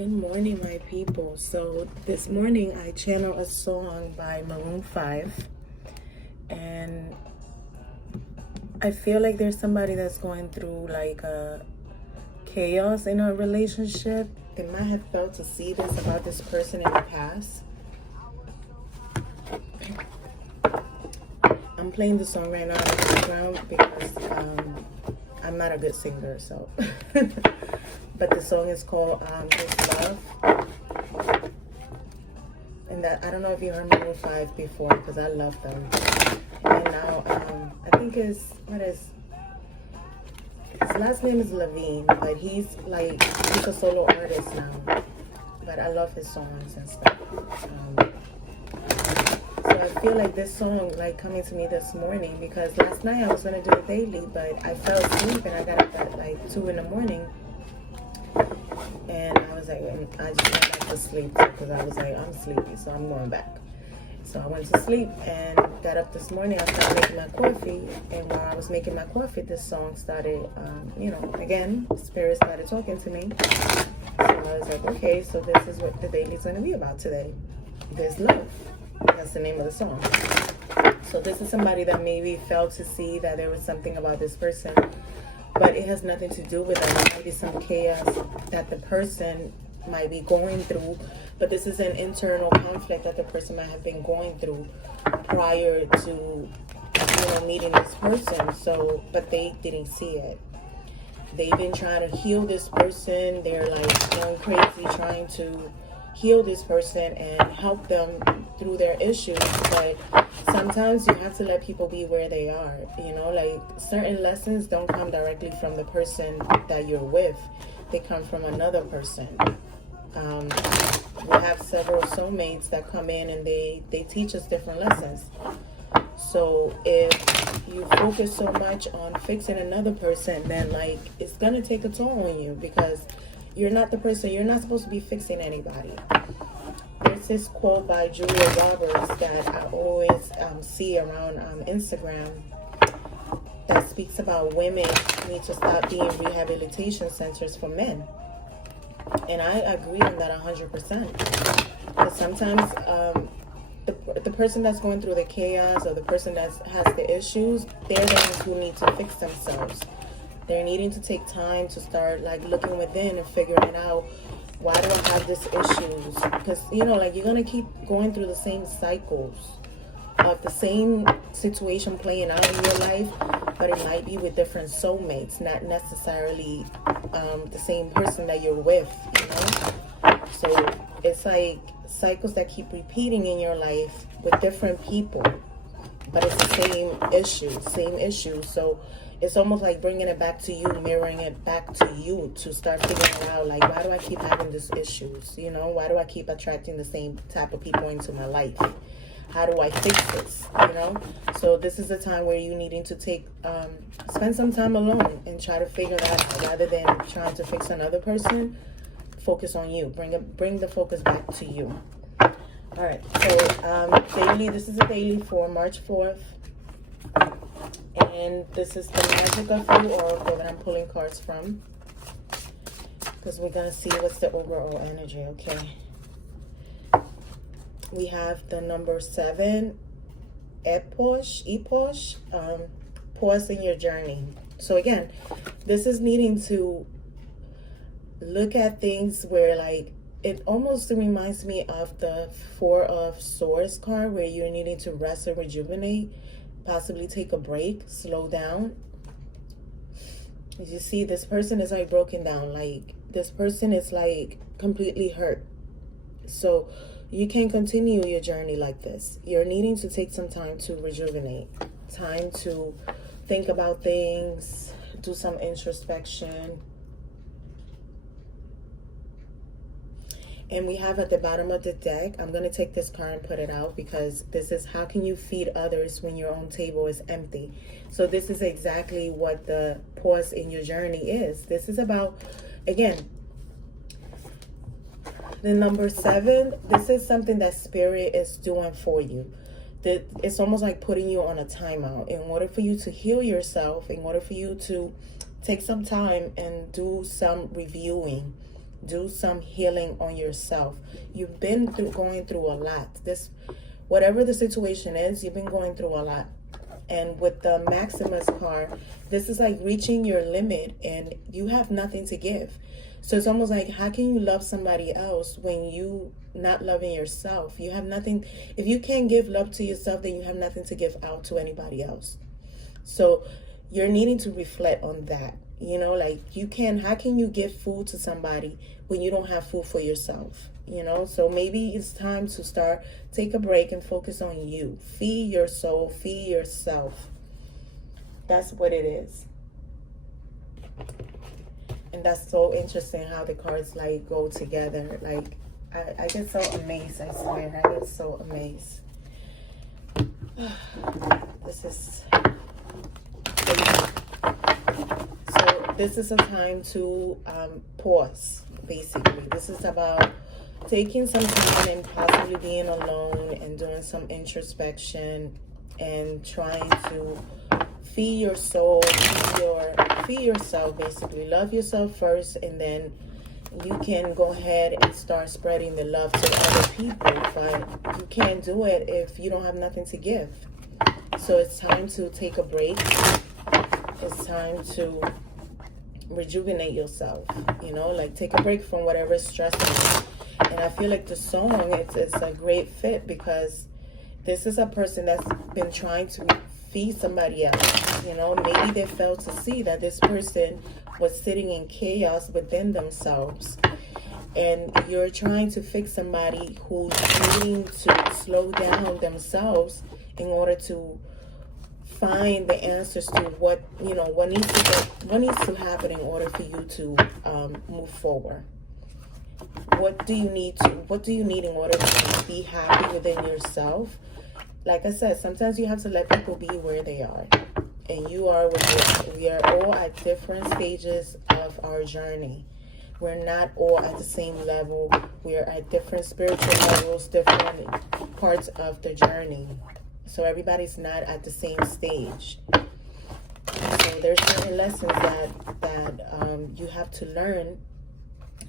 Good morning, my people. So this morning I channeled a song by Maroon 5, and I feel like there's somebody that's going through like a chaos in a relationship. They might have felt to see this about this person in the past. I'm playing the song right now in the background because I'm not a good singer, so but the song is called This Love. And that, I don't know if you heard Maroon 5 before, because I love them. And now I think his last name is Levine, but he's a solo artist now. But I love his songs and stuff. So I feel like this song coming to me this morning, because last night I was gonna do a daily, but I fell asleep and I got up at 2 in the morning. And I was like, I just went back to sleep because I was like, I'm sleepy, so I'm going back. So I went to sleep and got up this morning. I started making my coffee, and while I was making my coffee, this song started, again, Spirit started talking to me. So I was like, okay, so this is what the daily is going to be about today. This love. That's the name of the song. So this is somebody that maybe failed to see that there was something about this person, but it has nothing to do with them. It might be some chaos that the person might be going through, but this is an internal conflict that the person might have been going through prior to meeting this person. So, but they didn't see it. They've been trying to heal this person. They're going crazy trying to heal this person and help them through their issues, but sometimes you have to let people be where they are. Certain lessons don't come directly from the person that you're with. They come from another person. We have several soulmates that come in and they teach us different lessons. So if you focus so much on fixing another person, then it's gonna take a toll on you, because you're not the person. You're not supposed to be fixing anybody. There's this quote by Julia Roberts that I always see around Instagram that speaks about women need to stop being rehabilitation centers for men. And I agree on that 100%. Because sometimes the person that's going through the chaos, or the person that has the issues, they're the ones who need to fix themselves. They're needing to take time to start looking within and figuring out, why do I have this issues? Because you're gonna keep going through the same cycles of the same situation playing out in your life, but it might be with different soulmates, not necessarily the same person that you're with, So it's cycles that keep repeating in your life with different people, but it's the same issue. So it's almost like bringing it back to you, mirroring it back to you, to start figuring out, why do I keep having these issues? Why do I keep attracting the same type of people into my life? How do I fix this? So this is the time where you needing to spend some time alone and try to figure that out, rather than trying to fix another person. Focus on you. Bring the focus back to you. All right. So daily. This is a daily for March 4th. And this is the Magic of You Oracle that I'm pulling cards from, because we're going to see what's the overall energy, okay? We have the number 7, Epoch, pause in your journey. So again, this is needing to look at things where it almost reminds me of the 4 of Swords card, where you're needing to rest and rejuvenate. Possibly take a break, slow down. As you see, this person is broken down. This person is completely hurt. So you can't continue your journey like this. You're needing to take some time to rejuvenate, time to think about things, do some introspection. And we have at the bottom of the deck, I'm going to take this card and put it out, because this is, how can you feed others when your own table is empty? So this is exactly what the pause in your journey is. This is about, again, the number 7. This is something that Spirit is doing for you. It's almost like putting you on a timeout in order for you to heal yourself, in order for you to take some time and do some reviewing Do some healing on yourself. You've been going through a lot. Whatever the situation is, you've been going through a lot. And with the Maximus card, this is like reaching your limit and you have nothing to give. So it's almost like, how can you love somebody else when you not loving yourself? You have nothing. If you can't give love to yourself, then you have nothing to give out to anybody else. So you're needing to reflect on that. You know, like how can you give food to somebody when you don't have food for yourself? You know, so maybe it's time to take a break and focus on you. Feed your soul, feed yourself. That's what it is. And that's so interesting how the cards like go together. Like, I get so amazed, I swear. I get so amazed. This is a time to pause, basically. This is about taking some time and possibly being alone and doing some introspection and trying to feed your soul, feed yourself, basically. Love yourself first, and then you can go ahead and start spreading the love to other people. But you can't do it if you don't have nothing to give. So it's time to take a break. It's time to rejuvenate yourself, you know, like take a break from whatever is stressing you. And I feel like the song, it's a great fit because this is a person that's been trying to feed somebody else. You know, maybe they failed to see that this person was sitting in chaos within themselves, and you're trying to fix somebody who's needing to slow down themselves in order to find the answers to what needs to happen in order for you to move forward. What do you need in order to be happy within yourself? Like I said, sometimes you have to let people be where they are, and we are all at different stages of our journey. We're not all at the same level. We're at different spiritual levels, different parts of the journey. So everybody's not at the same stage. So there's certain lessons that you have to learn,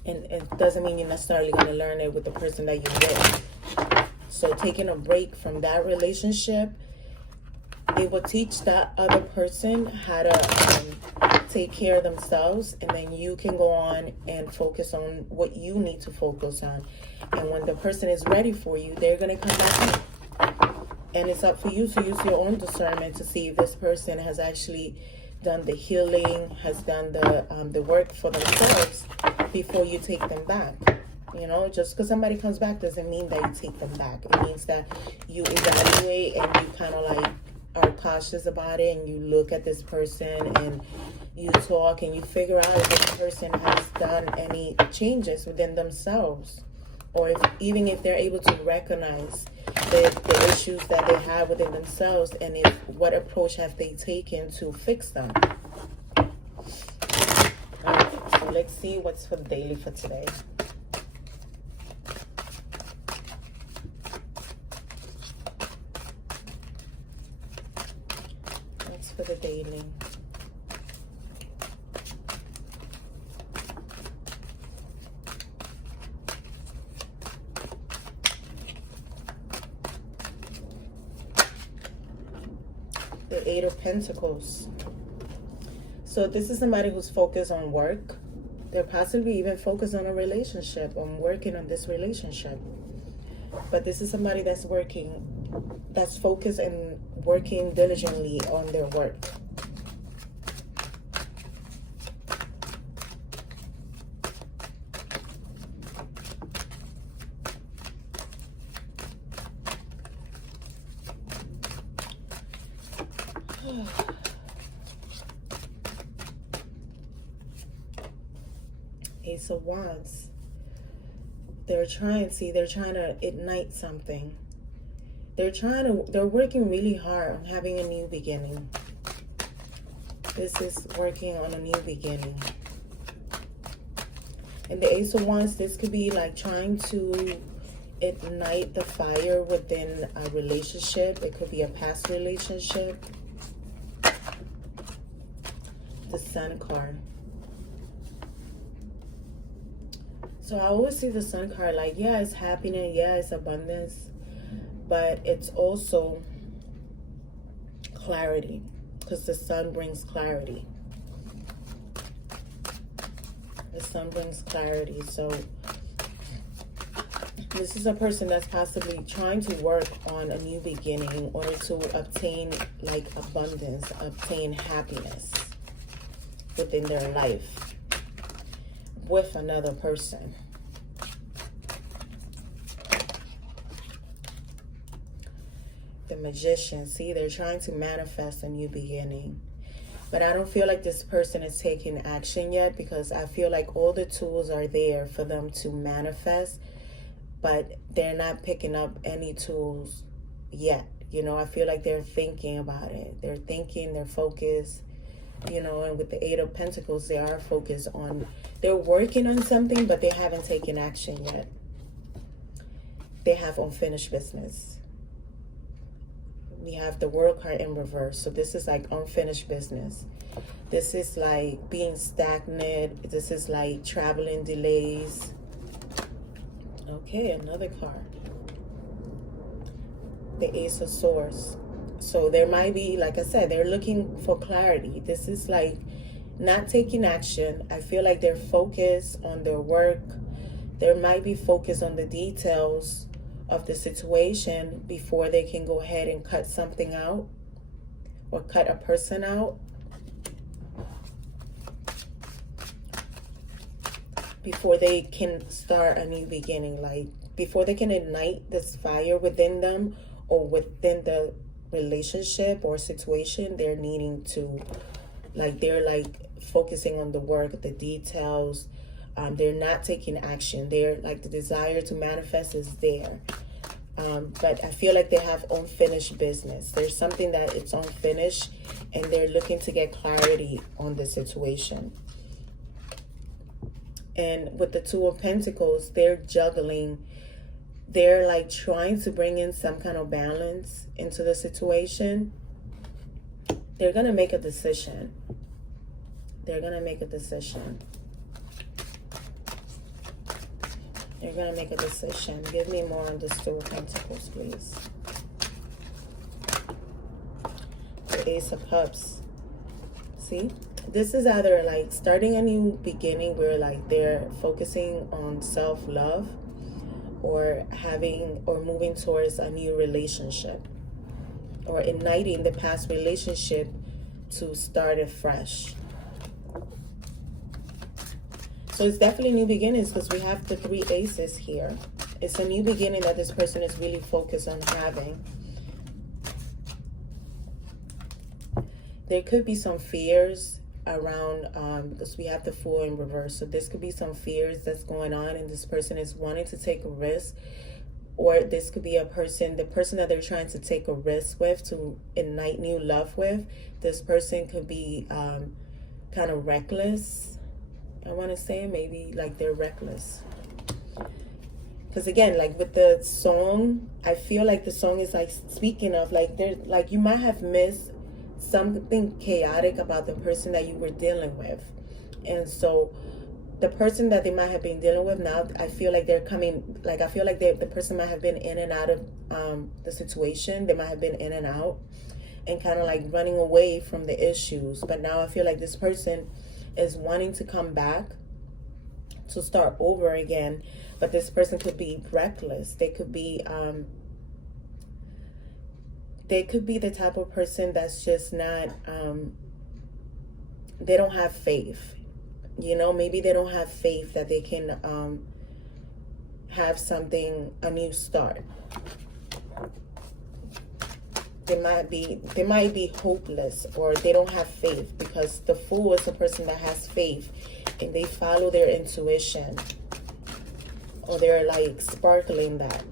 and it doesn't mean you're necessarily going to learn it with the person that you're with. So taking a break from that relationship, it will teach that other person how to take care of themselves, and then you can go on and focus on what you need to focus on. And when the person is ready for you, they're going to come back in. And it's up for you to use your own discernment to see if this person has actually done the healing, has done the work for themselves before you take them back. You know, just because somebody comes back doesn't mean that you take them back. It means that you evaluate and you kind of like are cautious about it, and you look at this person and you talk and you figure out if this person has done any changes within themselves, or even if they're able to recognize the issues that they have within themselves, and what approach have they taken to fix them. Alright, so let's see what's for the daily for today. What's for the daily? The Eight of Pentacles. So this is somebody who's focused on work. They're possibly even focused on a relationship, on working on this relationship. But this is somebody that's focused and working diligently on their work. Ace of Wands. They're trying to ignite something. They're working really hard on having a new beginning. This is working on a new beginning. And the Ace of Wands, this could be like trying to ignite the fire within a relationship. It could be a past relationship. The Sun card. So I always see the Sun card like, yeah, it's happiness, yeah, it's abundance, but it's also clarity, because the Sun brings clarity. The Sun brings clarity. So this is a person that's possibly trying to work on a new beginning in order to obtain like abundance, obtain happiness within their life with another person. The Magician, see, they're trying to manifest a new beginning. But I don't feel like this person is taking action yet, because I feel like all the tools are there for them to manifest, but they're not picking up any tools yet. You know, I feel like they're thinking about it. They're thinking, they're focused, you know, and with the Eight of Pentacles, they are focused on, they're working on something, but they haven't taken action yet. They have unfinished business. We have the World card in reverse. So this is like unfinished business. This is like being stagnant. This is like traveling delays. Okay, another card. The Ace of Swords. So there might be, like I said, they're looking for clarity. This is like not taking action. I feel like they're focused on their work. There might be focused on the details of the situation before they can go ahead and cut something out or cut a person out. Before they can start a new beginning, like before they can ignite this fire within them or within the relationship or situation, they're needing to, like, they're like focusing on the work, the details. They're not taking action. They're like, the desire to manifest is there. But I feel like they have unfinished business. There's something that it's unfinished, and they're looking to get clarity on the situation. And with the Two of Pentacles, they're juggling. They're like trying to bring in some kind of balance into the situation. They're going to make a decision. They're going to make a decision. They're going to make a decision. Give me more on this Two of Pentacles, please. The Ace of Cups. See? This is either like starting a new beginning where like they're focusing on self-love, or having or moving towards a new relationship, or igniting the past relationship to start it fresh. So it's definitely new beginnings, because we have the three aces here. It's a new beginning that this person is really focused on having. There could be some fears around, because we have the Fool in reverse. So this could be some fears that's going on, and this person is wanting to take a risk. Or this could be a person, the person that they're trying to take a risk with, to ignite new love with. This person could be kind of reckless. I want to say maybe like they're reckless. Because again, like with the song, I feel like the song is like speaking of like, they're like, you might have missed something chaotic about the person that you were dealing with. And so the person that they might have been dealing with now, I feel like they're coming, like I feel like the person might have been in and out of the situation. They might have been in and out and kind of like running away from the issues. But now I feel like this person is wanting to come back to start over again. But this person could be reckless. They could be the type of person that's just not, they don't have faith. You know, maybe they don't have faith that they can have something, a new start. They might be hopeless, or they don't have faith, because the Fool is a person that has faith and they follow their intuition, or they're like sparkling that.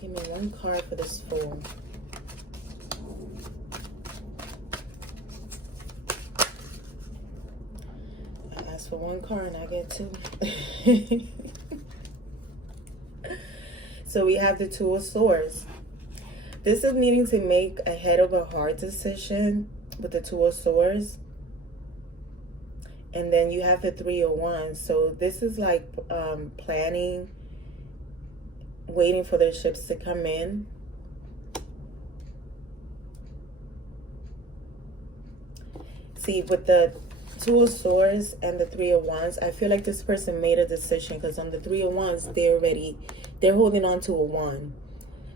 Give me one card for this Fool. I asked for one card and I get two. So we have the Two of Swords. This is needing to make a head over heart decision with the Two of Swords. And then you have the Three of Wands. So this is like planning, waiting for their ships to come in. See, with the Two of Swords and the Three of Wands, I feel like this person made a decision, because on the Three of Wands, they're holding on to a wand.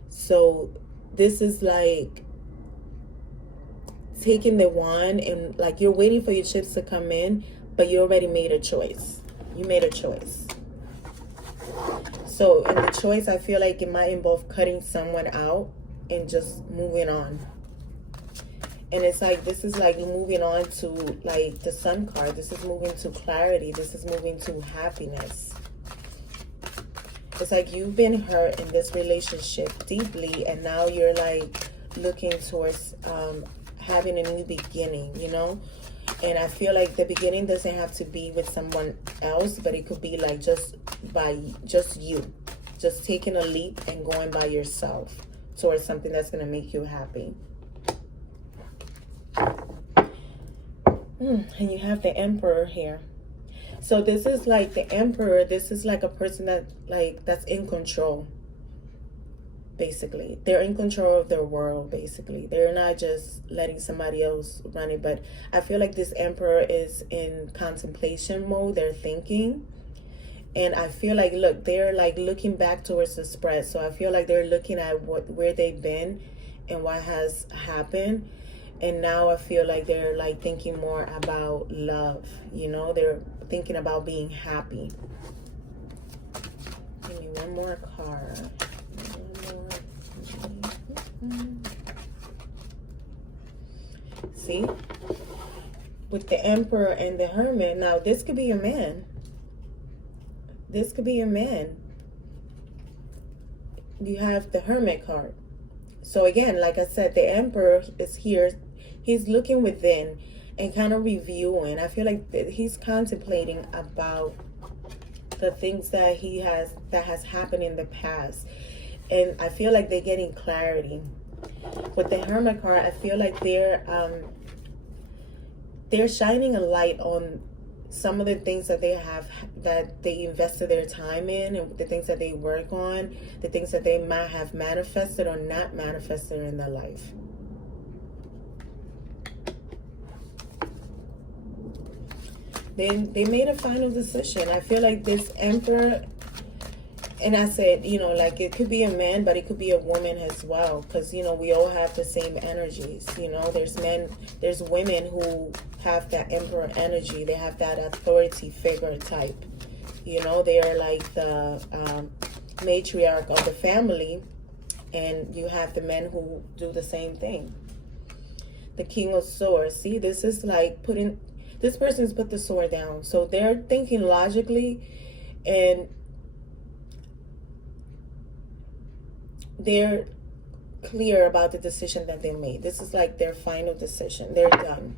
So this is like taking the wand and like you're waiting for your chips to come in, but you already made a choice. You made a choice. So in the choice, I feel like it might involve cutting someone out and just moving on. And it's like, this is like moving on to like the Sun card. This is moving to clarity. This is moving to happiness. It's like you've been hurt in this relationship deeply, and now you're like looking towards having a new beginning, you know? And I feel like the beginning doesn't have to be with someone else, but it could be like just you. Just taking a leap and going by yourself towards something that's going to make you happy. And you have the Emperor here. So this is like the Emperor. This is like a person that's in control. Basically, they're in control of their world. Basically, they're not just letting somebody else run it. But I feel like this Emperor is in contemplation mode. They're thinking, and I feel like, look, they're like looking back towards the spread. So I feel like they're looking at where they've been and what has happened. And now I feel like they're like thinking more about love, you know, they're thinking about being happy. Give me one more card. See? With the Emperor and the Hermit, now this could be a man. This could be a man. You have the Hermit card. So again, like I said, the Emperor is here. He's looking within and kind of reviewing. I feel like he's contemplating about the things that has happened in the past. And I feel like they're getting clarity. With the Hermit card, I feel like they're shining a light on some of the things that they invested their time in, and the things that they work on, the things that they might have manifested or not manifested in their life. They made a final decision. I feel like this Emperor, and I said, you know, like it could be a man, but it could be a woman as well. Because, you know, we all have the same energies. You know, there's women who have that Emperor energy. They have that authority figure type. You know, they are like the matriarch of the family. And you have the men who do the same thing. The King of Swords. See, this is like this person's put the sword down. So they're thinking logically, and they're clear about the decision that they made. This is like their final decision. They're done.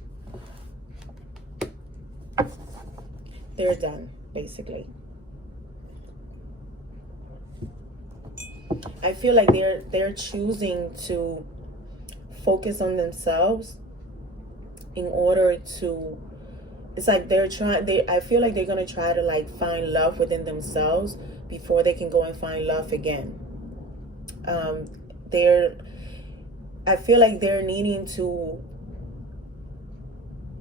They're done, basically. I feel like they're choosing to focus on themselves in order to, it's like I feel like they're going to try to like find love within themselves before they can go and find love again. I feel like they're needing to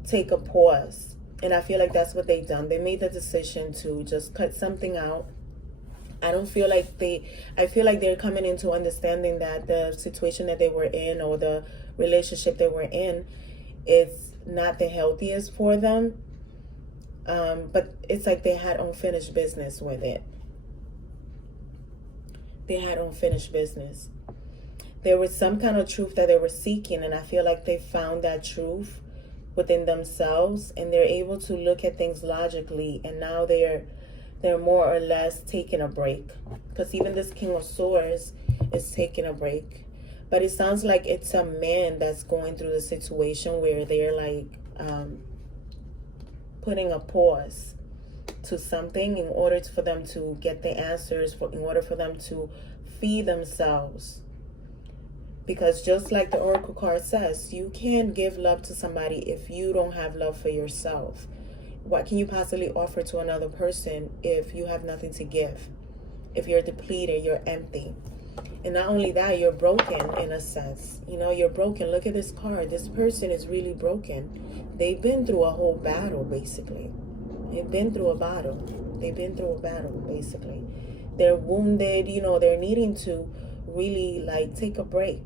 take a pause. And I feel like that's what they've done. They made the decision to just cut something out. I feel like they're coming into understanding that the situation that they were in, or the relationship they were in, is not the healthiest for them. But it's like they had unfinished business with it. They had unfinished business. There was some kind of truth that they were seeking, and I feel like they found that truth within themselves, and they're able to look at things logically, and now they're more or less taking a break. Because even this King of Swords is taking a break. But it sounds like it's a man that's going through the situation where they're like putting a pause to something in order for them to get the answers, in order for them to feed themselves. Because just like the Oracle card says, you can't give love to somebody if you don't have love for yourself. What can you possibly offer to another person if you have nothing to give? If you're depleted, you're empty. And not only that, you're broken in a sense. You know, you're broken. Look at this card. This person is really broken. They've been through a whole battle, basically. They've been through a battle. They've been through a battle, basically. They're wounded. You know, they're needing to really, like, take a break.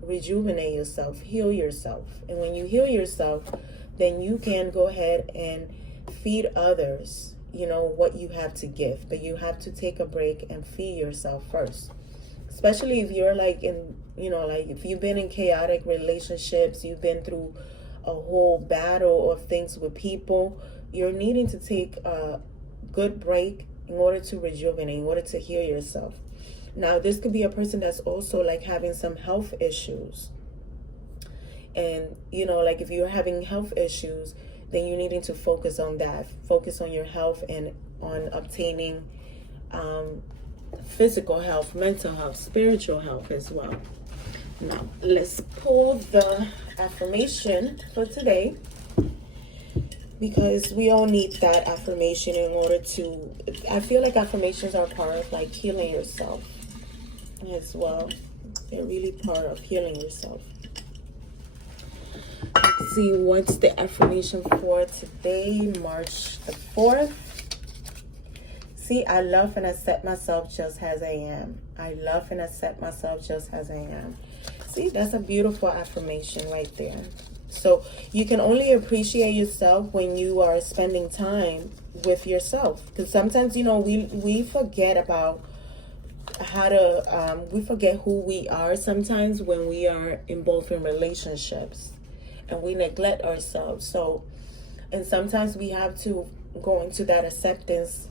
Rejuvenate yourself. Heal yourself. And when you heal yourself, then you can go ahead and feed others, you know, what you have to give. But you have to take a break and feed yourself first. Especially if you're like in, you know, like if you've been in chaotic relationships, you've been through a whole battle of things with people, you're needing to take a good break in order to rejuvenate, in order to heal yourself. Now, this could be a person that's also like having some health issues. And, you know, like if you're having health issues, then you're needing to focus on that. Focus on your health and on obtaining physical health, mental health, spiritual health as well. Now, let's pull the affirmation for today, because we all need that affirmation in order to, I feel like affirmations are part of like healing yourself as well. They're really part of healing yourself. Let's see, what's the affirmation for today, March the 4th? See, I love and accept myself just as I am. I love and accept myself just as I am. See, that's a beautiful affirmation right there. So you can only appreciate yourself when you are spending time with yourself. Because sometimes, you know, we forget about how to, we forget who we are sometimes when we are involved in relationships. And we neglect ourselves. So, and sometimes we have to go into that acceptance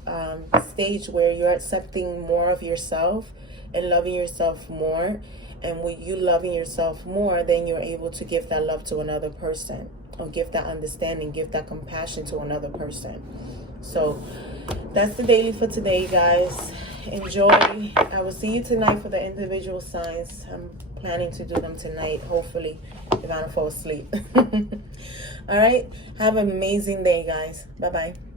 stage where you're accepting more of yourself and loving yourself more. And when you loving yourself more, then you're able to give that love to another person, or give that understanding, give that compassion to another person. So that's the daily for today, guys. Enjoy. I will see you tonight for the individual signs. I'm planning to do them tonight, hopefully, if I don't fall asleep. All right. Have an amazing day, guys. Bye-bye.